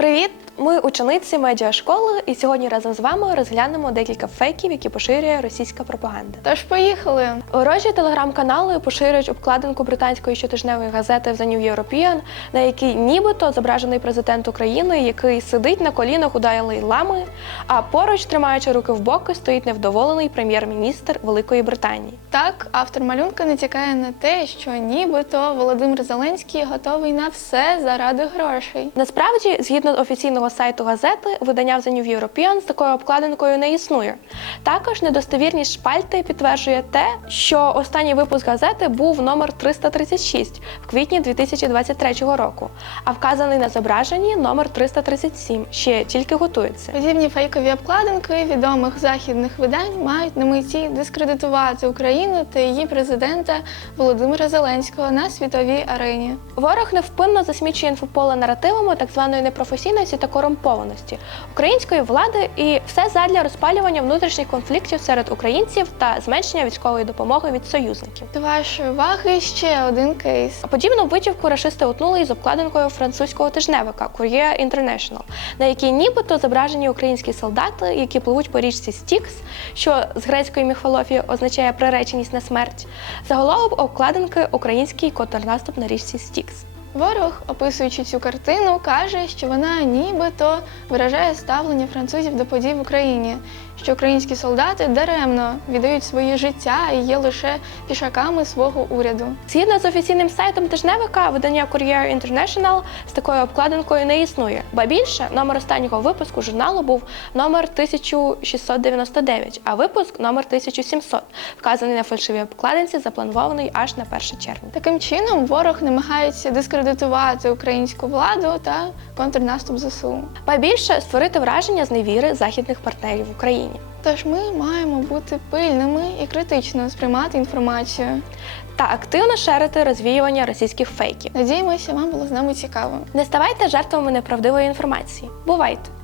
Привіт! Ми учениці медіашколи, і сьогодні разом з вами розглянемо декілька фейків, які поширює російська пропаганда. Тож поїхали. Ворожі телеграм-канали поширюють обкладинку британської щотижневої газети The New European, на якій нібито зображений президент України, який сидить на колінах у Далай Лами, а поруч, тримаючи руки в боки, стоїть невдоволений прем'єр-міністр Великої Британії. Так, автор малюнка натякає на те, що нібито Володимир Зеленський готовий на все заради грошей. Насправді, згідно офіційного сайту газети, видання The New European з такою обкладинкою не існує. Також недостовірність шпальти підтверджує те, що останній випуск газети був номер 336 в квітні 2023 року, а вказаний на зображенні номер 337 ще тільки готується. Подібні фейкові обкладинки відомих західних видань мають на меті дискредитувати Україну та її президента Володимира Зеленського на світовій арені. Ворог невпинно засмічує інфополе наративами так званої непрофесійності та корумпованості української влади, і все задля розпалювання внутрішніх конфліктів серед українців та зменшення військової допомоги від союзників. До вашої уваги ще один кейс. Подібну витівку рашисти утнули із обкладинкою французького тижневика Courier International, на якій нібито зображені українські солдати, які пливуть по річці Стікс, що з грецької міфології означає приреченість на смерть. Заголовок обкладинки український контрнаступ на річці Стікс. Ворог, описуючи цю картину, каже, що вона нібито виражає ставлення французів до подій в Україні, що українські солдати даремно віддають свої життя і є лише пішаками свого уряду. Згідно з офіційним сайтом тижневика, видання Courier International з такою обкладинкою не існує. Ба більше номер останнього випуску журналу був номер 1699, а випуск номер 1700, вказаний на фальшивій обкладинці, запланований аж на 1 червня. Таким чином, ворог намагається дискредитувати українську владу та контрнаступ ЗСУ. Ба більше створити враження зневіри західних партнерів в Україні. Тож ми маємо бути пильними і критично сприймати інформацію. Та активно шерити розвіювання російських фейків. Надіємося, вам було з нами цікаво. Не ставайте жертвами неправдивої інформації. Бувайте!